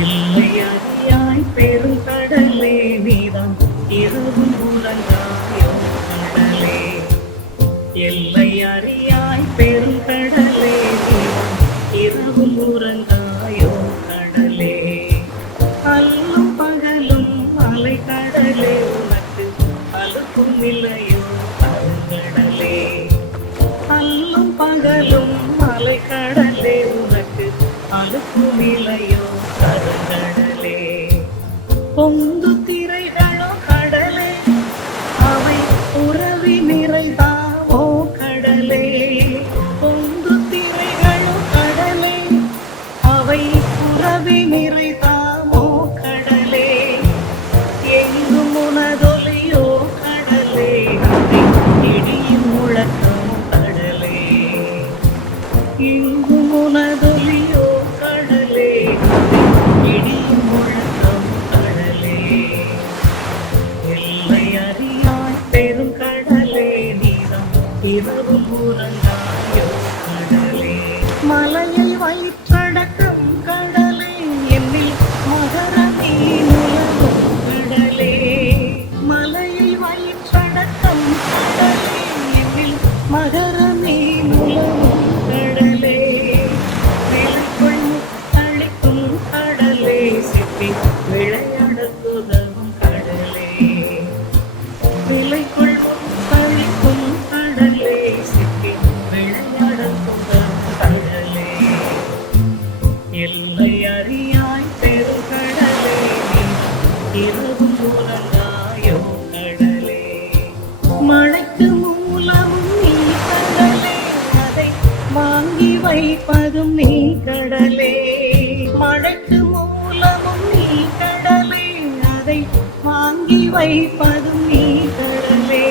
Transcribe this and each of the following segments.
எல்லை அறியாய் பெரும் கடலே நீதான் இரவும் உறங்காயோ கடலே. எல்லை அறியாய் பெரும் கடலே நீதான் இரவும் உறங்காயோ கடலே. அல்லும் பகலும் அலை கடலே உனக்கு அலுப்பும் இல்லையோ அருங்கடலே. அல்லும் பகலும் அலை கடலே உனக்கு அலுப்பும் இல்லையோ கருங்கடலே. பொங்கு திரைகளோ கடலே அவை உறவி நிறைதாவோ கடலே. பொங்கு திரைகளோ கடலே அவை உறவி நிறைதாவோ கடலே. எங்கும் உனதொலியோ கடலே அவை இடியும் முழக்கம் கடலே. எங்கும் உனதொலியோ கடலே இடியும் முழக்கம் கடலே. எல்லை அறியாய் பெரும் கடலே நீதான் இரவும் உறங்காயோ கடலே. மலையை வயிற்றடக்கம் கடலே என்னில் மகர மீனுலகும் கடலே. மலையை வயிற்றடக்கம் கடலே என்னில் மகர மீனுலகும் கடலே. விலைக்குள் முத்தளிக்கும் கடலே சிப்பி விளையாடத்துதவும் கடலே. விலைக்குள் முத்தளிக்கும் கடலே சிப்பி விளையாடத்துதவும் கடலே. எல்லை அறியாய் பெரும் கடலே இரவும் உறங்காயோ கடலே. மழைக்கு மூலமும் நீ கடலே அதை வாங்கி வைப்பதும் நீ கடலே. மழைக்கு மூலமும் நீ கடலே அதை வாங்கி வைப்பதும் நீ கடலே.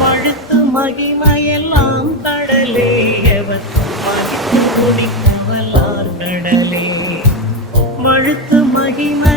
மழுத்து மகிமையெல்லாம் கடலே அவர் மகிழ்ந்து குடிக்கவல்லார் கடலே. மழுத்து மகிமை